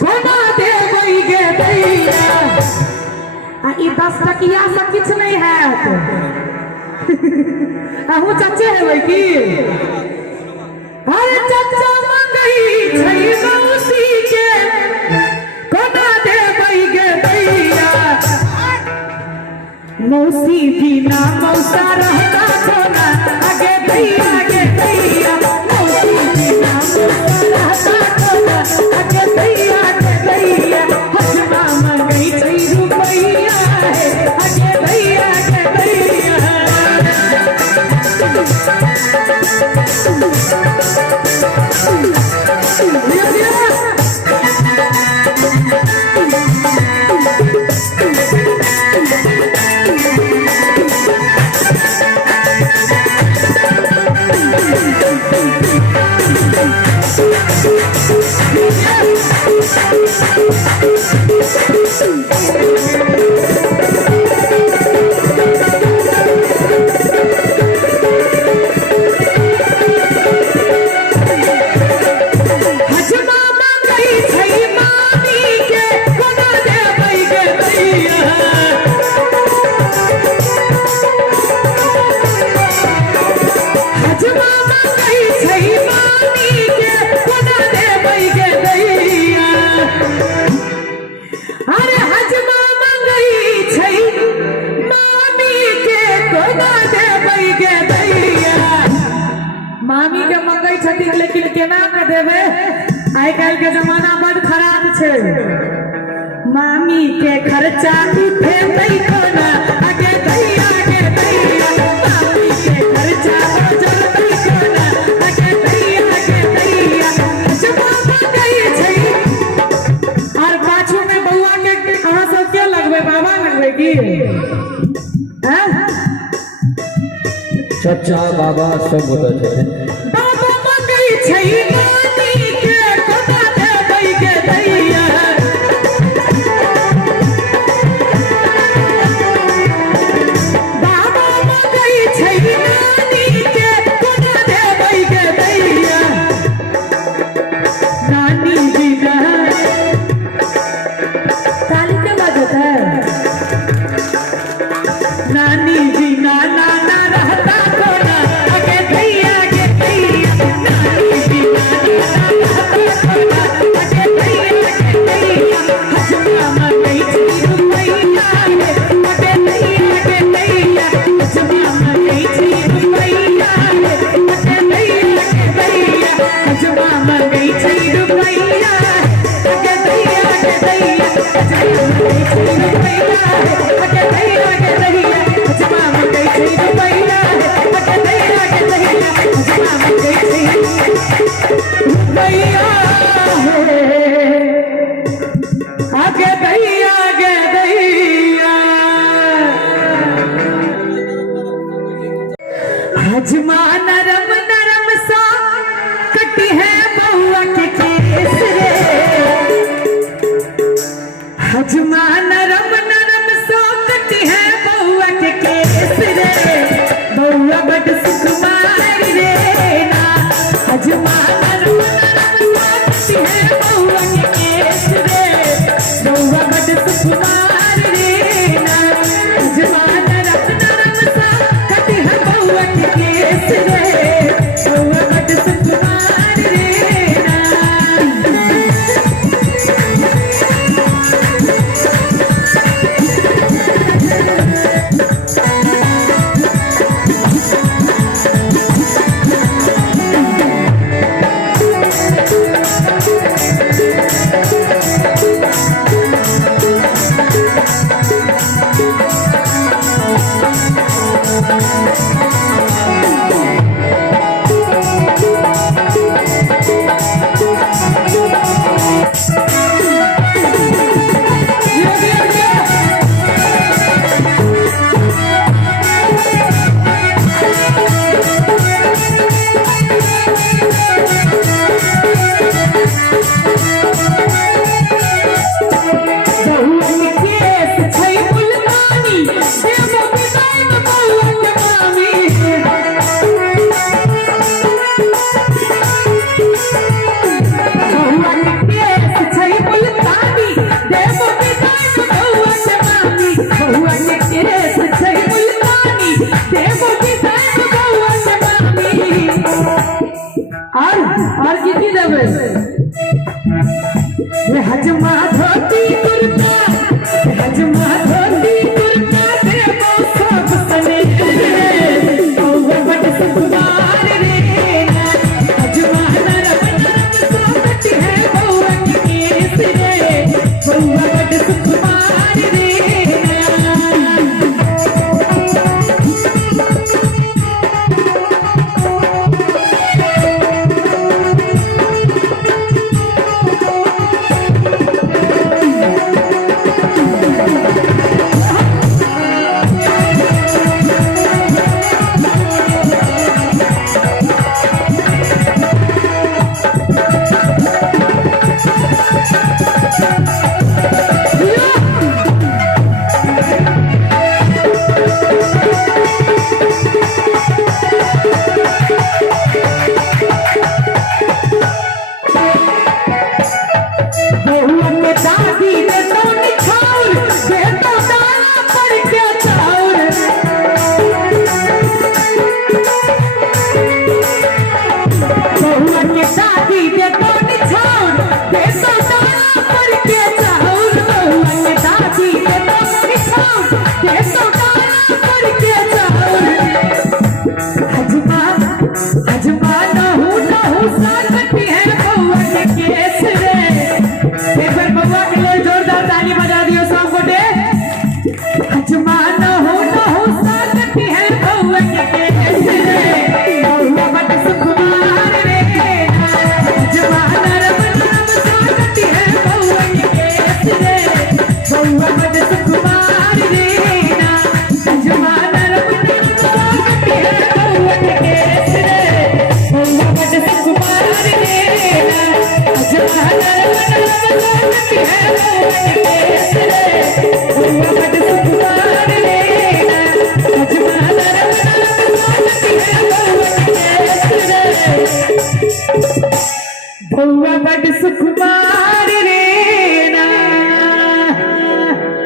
कोना दे वही गे दैया ई 10 टकिया से किछ नहीं है आहू चाचे है वही की अरे चाचा मंगई छई मौसी के कोना दे वही गे दैया मौसी बिना मौसा रहता कोना आगे दैया मौसी बिना मौसा रहता कोना आगे दैया हजमा मंगई छई रुपैया आगे दैया मामी के मंगई छथिन लेकिन केना के देबे आइ काल के जमाना बड़ खराब छे मामी के खर्चा उठे तई कोना आगे दैया मामी के खर्चा हो जातई कोना आगे दैया जमा मंगई छई और पाछू में बउआ के अहां सब के लगबे बाबा लगबे की हैं चाचा बाबा सब होता है बाबा मंगई छई नानी के कोना दे वही गे दैया बाबा मंगई छई नानी के कोना दे वही गे दैया नानी बिना ताली के बजत है नानी बिना नाना रहता कोना आगे दैया नानी बिना नाना रहता कोना आगे दैया हजमा मंगई छई रुपैया आगे दैया हजमा मंगई छई रुपैया आगे दैया हजमा मंगई छई रुपैया आगे दैया हजमा मंगई छई रुपैया आगे दैया हजमा मंगई छई रुपैया आगे दैया हजमा मंगई छई रुपैया आगे दैया हजमा नरम नरम सा कटी है बउआ के केस रे हजमा नरम नरम सा कटी है बउआ के केस रे बउआ बड़ सुकुमार रे ना हजमा नरम नरम सा कटी है बउआ के केस रे बउआ बड़ सुकुमार रे ना हजमा नरम नरम सा कटी है बउआ के केस रे बउआ बड़ सुकुमार रे ना हजमा धोती कुर्ता हजमा धोती कुर्ता दे सब सने बउआ बड़ सुकुमार रे हजमा नरम सोकती है बउआ के केस रे बउआ बड़ सुकुमार रे बउआ बड़